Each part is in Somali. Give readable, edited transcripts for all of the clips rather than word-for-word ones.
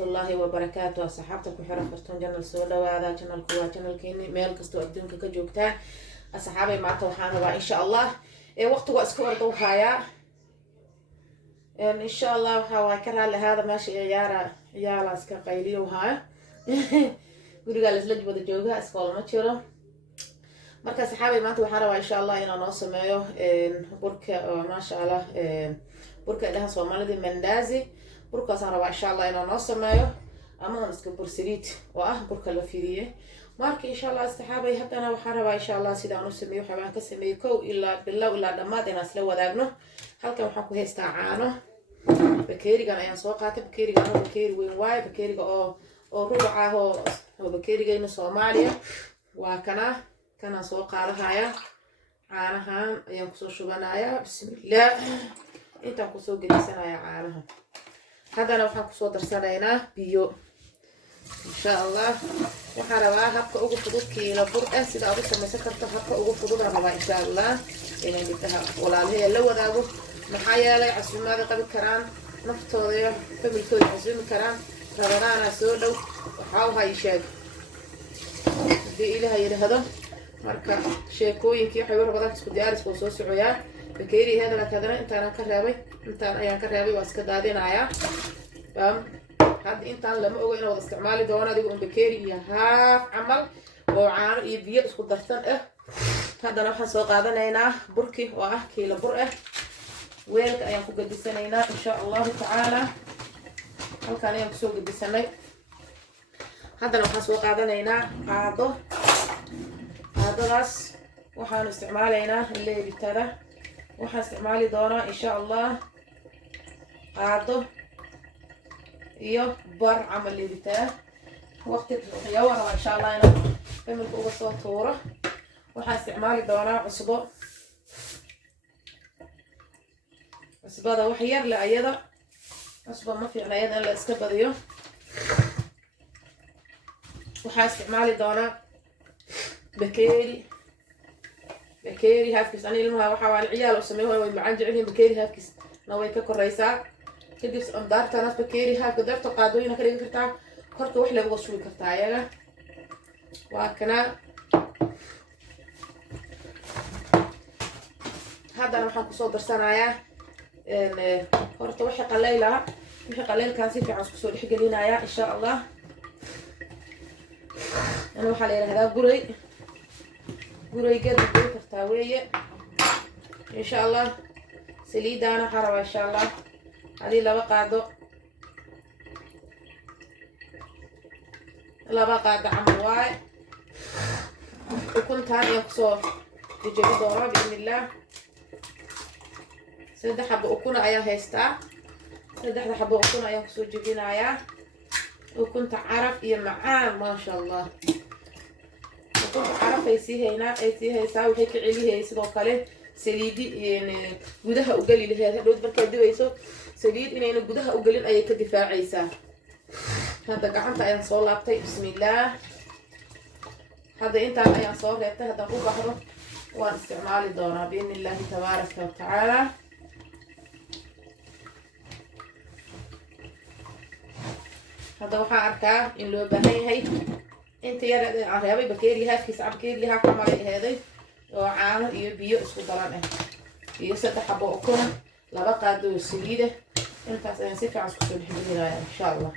الله وبركاته. أصحابتك وحرة فرتون جنال سودا وهذا جنال كوا جنال كيني ميل كستو أدونك كجوكتان أصحابي مع توحانا إن شاء الله وقت واسكور دوحايا إن شاء الله وحوا كرا لهذا ماشي عيارة اسكا قيلي وها قولي قال لجبة الجوجة اسكول ما تشيرو marka saxaabay maanta waxaan rabaa insha Allah inaan noo sameeyo burka ma sha Allah burka ilaha Soomaalida mandazi burkaas aan rabaa insha Allah inaan noo sameeyo ama aan iska bursiriid oo ah burka la fiiriye marka insha Allah saxaabay hadana waxaan rabaa insha Allah sida aan u sameeyo waxaan ka sameeyo kow ilaa bilow ilaa dhamaad inaan isla wadaagno halkan waxaan ku haystaa caano bakeerigan ayaan soo qaatay bakeerigan oo bakeeri weyn waay bakeeriga oo rubuc ah oo bakeerigeena Soomaaliya waa kana soo qaadahaya caanahan ayaan ku soo shubanayaa bismillaah intaan ku soo gelisanaya caanaha hadana waxaan ku soo darsanaynaa biyo insha Allah waxaan rabaa habka ugu fudud kiilo bur sida aad u samaysan karto habka ugu fudud rabaa insha Allah inaan bidaha walaalahey la wadaago maxaa yeelay casuumada qabi karaan naftooda familkooda casuumi karaan rabadaana soo dhow waxa uu hayshad hadii ilaahay yiraahdo marka sheekooyinkii waxay warbada isku diyaaris oo soo socoyaa bakeeri hadana kadana intaan ayaan ka reebay waa iska daadinayaa had intaan lama ogo inaan wada isticmaali doono adigu bakeeri iyo haaf camal oo caano iyo biyo isku darsan hadana waxaan soo qaadanaynaa burki oo ah kiilo bur weelka ayaan ku gadisanaynaa insha Allah ta'ala halkaan ayaan ku soo gadisanay hadana waxaan soo qaadanaynaa qaadadaas waxaan isticmaalaynaa leebitada waxaan isticmaali doonaa insha Allah qaado iyo bar camal leebitada waqti xiyawana insha Allah inaan familka uga soo tuuro waxaan isticmaali doonaa cusbada wax yar la ayada cusba ma fiicna ayada la iska badiyo waxaan isticmaali doonaa bakeeri haafkiis ani ilmaha waxa waan ciyaal u sameeyo way macaan jeceliin bakeeri haafkiis na way ka koraysaa kadib andaartana bakeeri haafka darto qaadooyina ka dhigi kartaa korka wax lagu shubi kartaa ayaga waa kana hadana waxaan ku soo darsanayaa horta wixii qaleylkaan si fiican isku soo dhex gelinayaa insha Allah أنا وحالي هذا قري قد بقول كفتاوية إن شاء الله سليد أنا حربة إن شاء الله هذه لا بقى عم واي وكنت هاني يقصر تجيب دورة بإذن الله سيدة حبة أكون أيا هيستا سيدة حبة أكون أيا قصر جبين أيا وكنت عارف يا معان ما شاء الله وكنت عارف أيسيها يساوي هيك عليها يسوى قاله سليدي يعني جودها أقلي لها لو تبرك يدوي سليد إنه جودها أقلي أي كدفاع عيسى هذا قعدت أيام صلاة بسم الله هذا أنت أيام صلاة هذا هو بحره واستعمال الدورة بإذن الله تبارك وتعالى هذا waxaa arkaa in loo baahan yahay inta yar reebay bakeeri haafkiis bakeeri haaf ma leeyahay oo caano iyo biyo isku daran iyo saddex xabo ukun laba qaado saliid intaas ayaan si fiican isku soo dhexgelinayaa insha Allah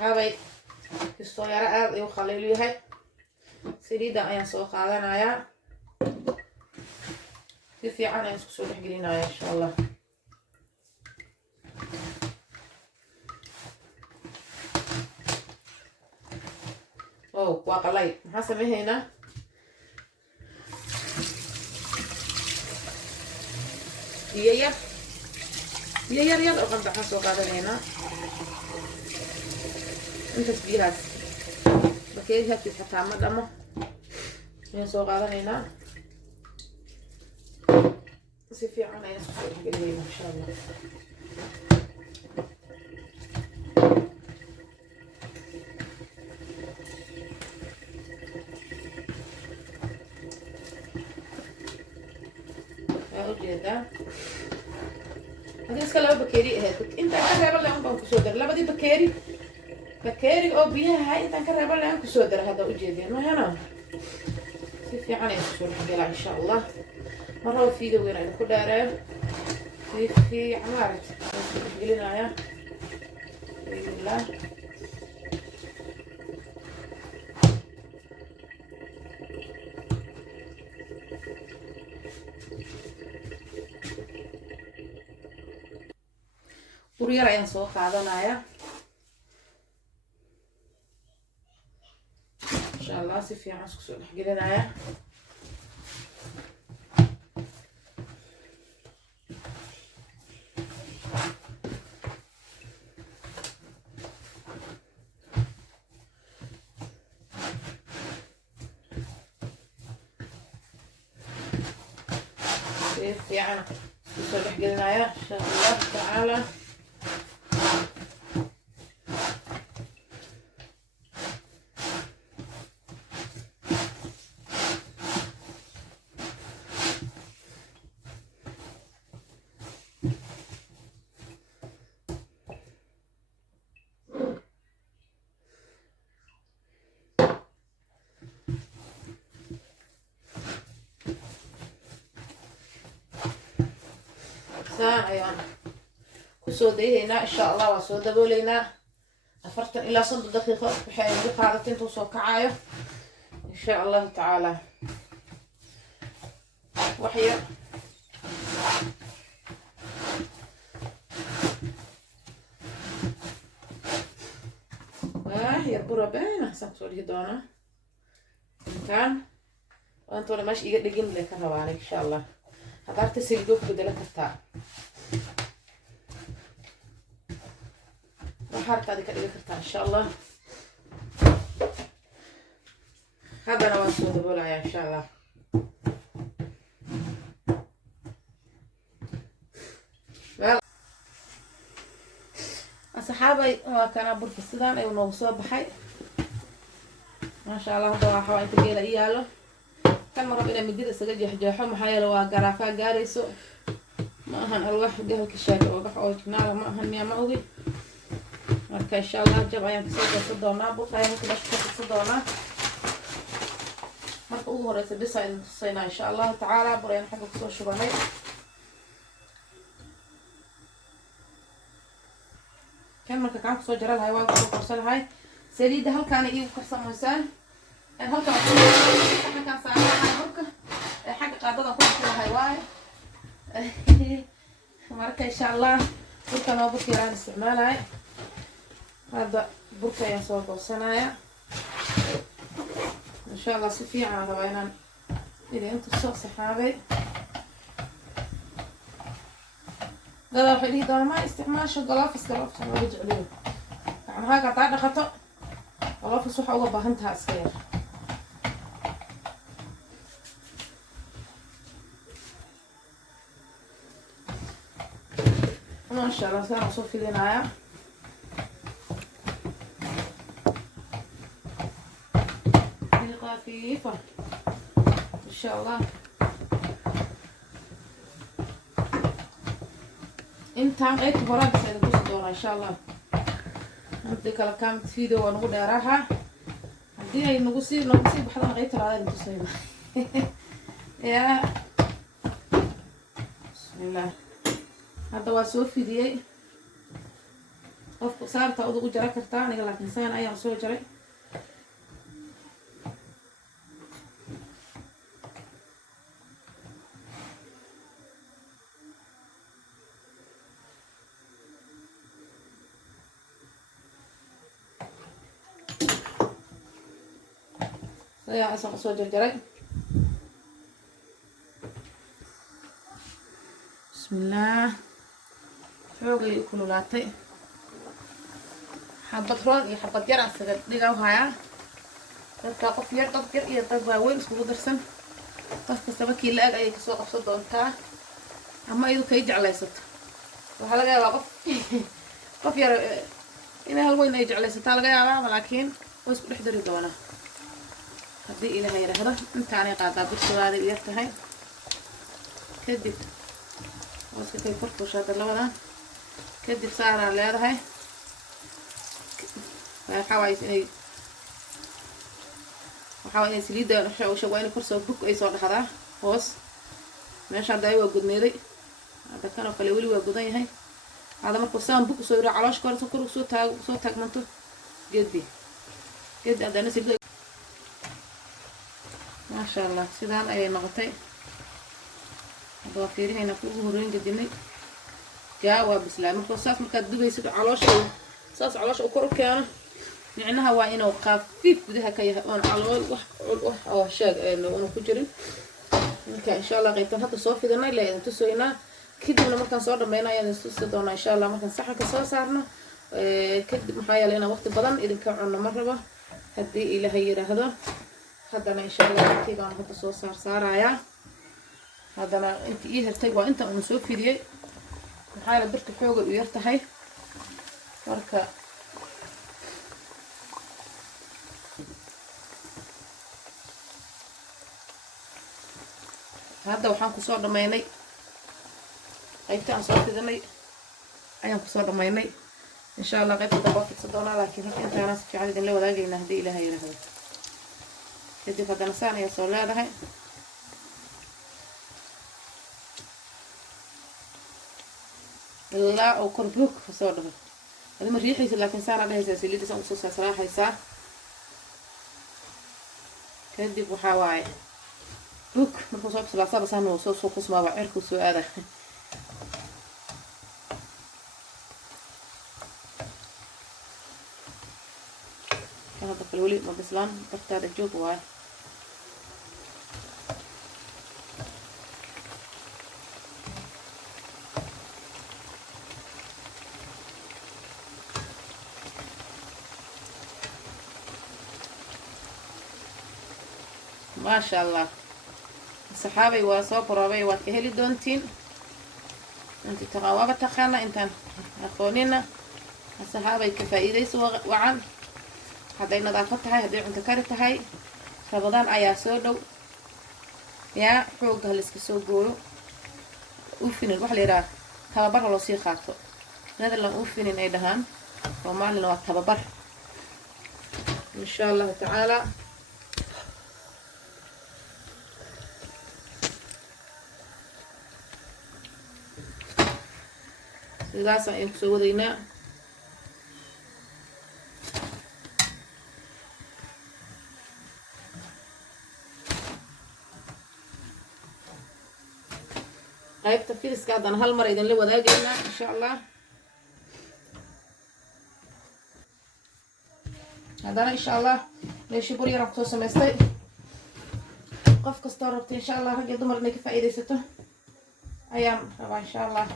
هاي الصغيرة أرض وخليلي هاي سريدة أيان سو قادنايا في عنا يسكسو دحقلينايا إن شاء الله أوه واقلي حسب هنا يا أقام بحسو قادنينا انت تبيهاس بكيرها في حتى عمد أما سوق هذا بس في عنا يسوي بالليل إن شاء الله. ujeedaa hadii iska laba bakeeri ahayd inta ka reebo laan baan ku soo dar labadii bakeeri oo biyaha inta ka reebo laan ku soo dar hada ujeedeen ma hana si fiican ay soo dhigala insha Allah marro fiido weyn ay ku dhaareen si fiican maaragt gelinaya bismillah Puriyar ayaan soo qaadanaya insha Allah si fiican isku soo dhexgelinaya si fiican isku soo dhexgelinaya insha Allah taala ayaan ku soo dayeynaa insha Allah waa soo dabooleynaa 40 ilaa 60 daqiiqo waxay ugu qaadatay intuu soo kacayo insha Allah taala waxya yarbura beena saan soo dhigi doonaa intaan waantoona meesha iga dhigin le ka rabaan insha Allah هذا سيدو بدل كرتا وحرت هذه كده كرتا إن شاء الله هذا أنا واسود بولا إن شاء الله أصحابي وكان برك السودان أي ونوصل بحي ما شاء الله هذا حوالي تجيله إياله كان مرة بينا مدير السجاج يحجحهم محيا لو جرافة جاريسو ما هن الواحد جهل كشاف وبح أو كناله ما هن ميا ماوي مركا إن شاء الله جب أيام كسر صدقنا بقى أيام كده كسر صدقنا مركا أول رأس بس صينا إن شاء الله تعالى بريان حق كسر شو بهاي كان مركا كان كسر جرال هاي واقف كسر هاي سريد هل كان يجيب كسر مسان هل كان كان صار حق قاعدة كل هاي واي مركا إن شاء الله بركة ما بركة راح استعمالها هذا بركة يسوق الصنايع إن شاء الله سفيع على وينان إذا أنتوا الصوص صحابي هذا وحدي ده ما استعمال شغلافس ما بيجي عليه يعني هاي قطعنا خطأ غلافس وحا uga baahantaha iska yar ما شاء الله سلام صوفي لنا خفيفة إن شاء الله انت ايت براد سيدوس دورا إن شاء الله هديك على كام فيديو ونقول راحة هدي هاي نقصي بحضن غيت هذا اللي تصيبه يا بسم الله هذا واسوي فيديو قف صار تعود جرا كرتان يلا لكن إنسان أي عصور جرا يا أصلا عصور جرا بسم الله حوقي كله لاتي حبة راد يا حبة جرع سجد دقوا هاي dadka qof yar iyo dad waaweyn iskugu darsan qof kastaba kii la-ag ayay kasoo qabsan doontaa ama iyadu kay jeclaysato waxaa laga yaabaa qof yar inay hal weyn ay jeclaysataa laga yaabaa laakiin way isku dhex dari doonaa haddii ilaahay yidhaahdo intaanay qaadaa bursadaaday u yar tahay kadib waaska kay korkushaada labadan kadib saaraa leedahay waxaa waaye inay saliidda waa inay korsoo bug ay soo dhexdaa hoos meesha hadda waa gudneeday hadda kan oo kale weli waa gudan yahay hada markuu saan bug usoo yiro caloosh ka horta kor soo taagmanto geedi haddana saliidda maasha allah sidaan ayay noqotay hadda waa fiirihayna ku ugu horreyn gedinay gaa waa bislaay markuu saas markaad dubaysid caloosha u kor u keeno micnaha waa inuu khafiif gudaha ka yahay oon calool wax oo shaag oona ku jirin marka insha allah qaybtan hadda soo fidanay la idin tusaynaa kadibna markaan soo dhammayno ayaan idin tusi doonaa insha allah markaan saxanka soo saarno kadib maxaa yeelay inaan waqti badan idinka cunno ma rabo haddii ilaahay yidhaahdo haddana insha allah waqtigaan hadda soo saarayaa haddana inta ii hirtay waa inta uun soo fidiyey maxaa yeelay birta xooga u yar tahay marka hadda waxaan kusoo dhammaynay qaybta aan soo fidanay ayaan kusoo dhammaynay insha allah qaybta dambe waa fidsan doonaa laakiin hadda intaana si fiican idinla wadaagaynaa haddii ilaahay yidhaahdo kadib haddana saan ayaa soo leedahay ilaa oo kor buug kasoo dhaho adima riixaysa laakiin saana dhahaysaa saliidda saan usoo saasraaxaysaa kadib waxaa waaye bug markuu soo bislaasaba saan uu soo kusmaaba cirku soo aada kan hadda kale weli ma bislaan bartaada joog waaye maasha allah saxaabay waa soo boroobay waad ka heli doontiin intii taqaan waaba taqaana intaan aqoonina saxaabay ka faa'iidayso wacan hadday nadaafad tahay hadday cunto kari tahay rabadaan ayaa soo dhow yaa xoogga haliska soo gooyo ufinin waxa la yidhaha tababar loo sii qaato netherland ufinin ay dhahaan soomaalina waa tababar insha allahu tacaala sidaas ayaan kusoo wadaynaa qaybta fidiska haddana hal mar idinla wadaagaynaa insha allah haddana insha allah meeshii bur yaraan kusoo samaystay qof kastoo rabta insha allah rag iyo dumar inay ka faa'iidaysato ayaan rabaa insha allah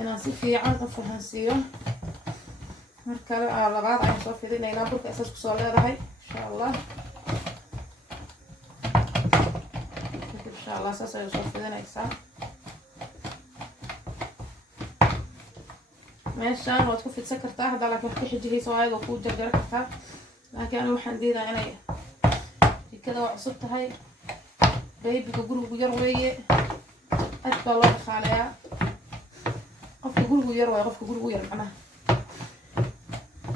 inaan si fiican u fahansiiyo mar kale labaad ayaan soo fidinaynaa burka isaas kusoo leedahay insha allah kadib insha allah saas ayay soo fidinaysaa meeshaan waad ku fidsan kartaa haddaa laakiin wax ka xijihaysa waa ayadoo kuu jarjaro kartaa laakiin anigu waxaan diidaa inay jikada waa cusub tahay baybiga gurigu yar weeye aad baa loo dhaqaaleeyaa qofka gurigu yar waayo qofka gurigu yar macnaha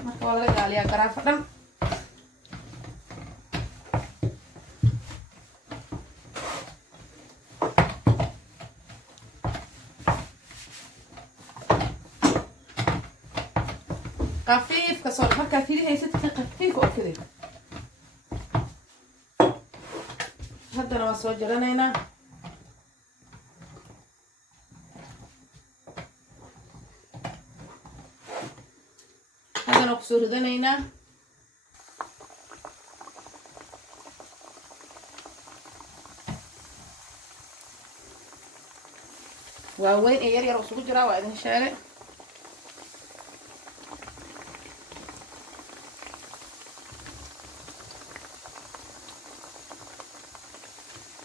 marka waa laga ilaaliyaa garaafo dhan خفيف كسر مركا فيدي هي ست خفيف او كده هذا انا سو جرانينا هذا انا كسر دنينا وين اير يا رسول جرا وادن شارع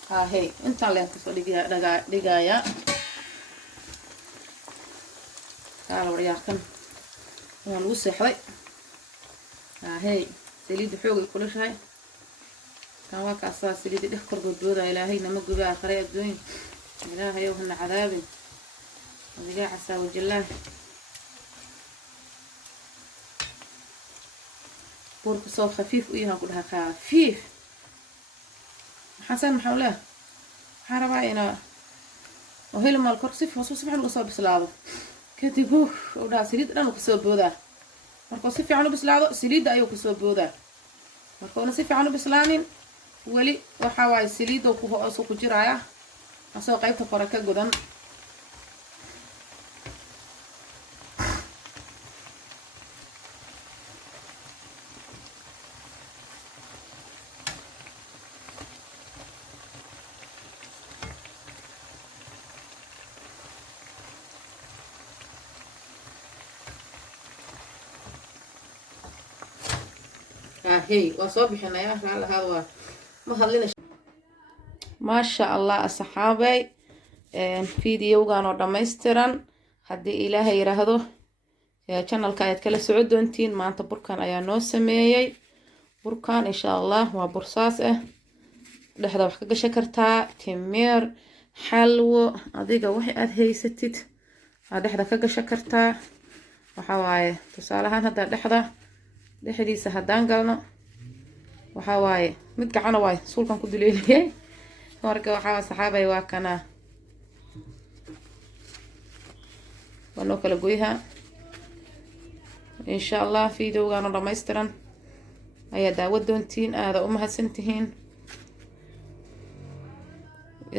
هاي انت اللي تصدق دقايا تعالوا ورياكم ونوسي حوي هاي سليد حوقي كل شيء كان واقع أساس سليد الإخكر قدودا إلهي نمق بها آخرية الدوين إلهي يوهن عذابي وذيقا عسى وجلاه بورك صوت خفيف وإيها قولها خفيف حسن محاولاه حاربا إنا وهي لما الكرسي وصو سفعن قصوا بسلاده كتبوه ودا سليد لانو كسو بودا markuu si fiican u bislaado saliida ayuu ku soo boodaa markuu si fiican u bislaanin wali waxa waay saliido ku hoos ku jiraya asoo qaybta kore ka godan هي وصوبي حنا يا أخي على هذا ما هلنا ما شاء الله أصحابي فيديو كانوا دميسترن هدي إلهي يرهدو channel كايت كلا سعود دونتين ما أنت بركان أيا نو سميي بركان إن شاء الله وبرصاص لحظة وحكا شكرتا تمير حلو أديقا وحي أدهي ستت لحظة كاقا شكرتا وحاواي تسالهان هدا لحظة dhexdiisa hadaan galno waxa waaye mid gacana waay suulkan ku dileeliyay marka waxa saxaabay waa kana wano kala goyha insha Allah fiidowgan dhameystiran ayaa daawad doontiin aada u mahadsantihiin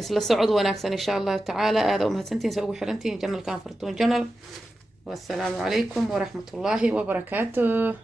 isla socod wanaagsan insha Allah taala aada u mahadsantihiin soo ugu xirantiin channelkan Fartuun channel والسلام عليكم ورحمة الله وبركاته.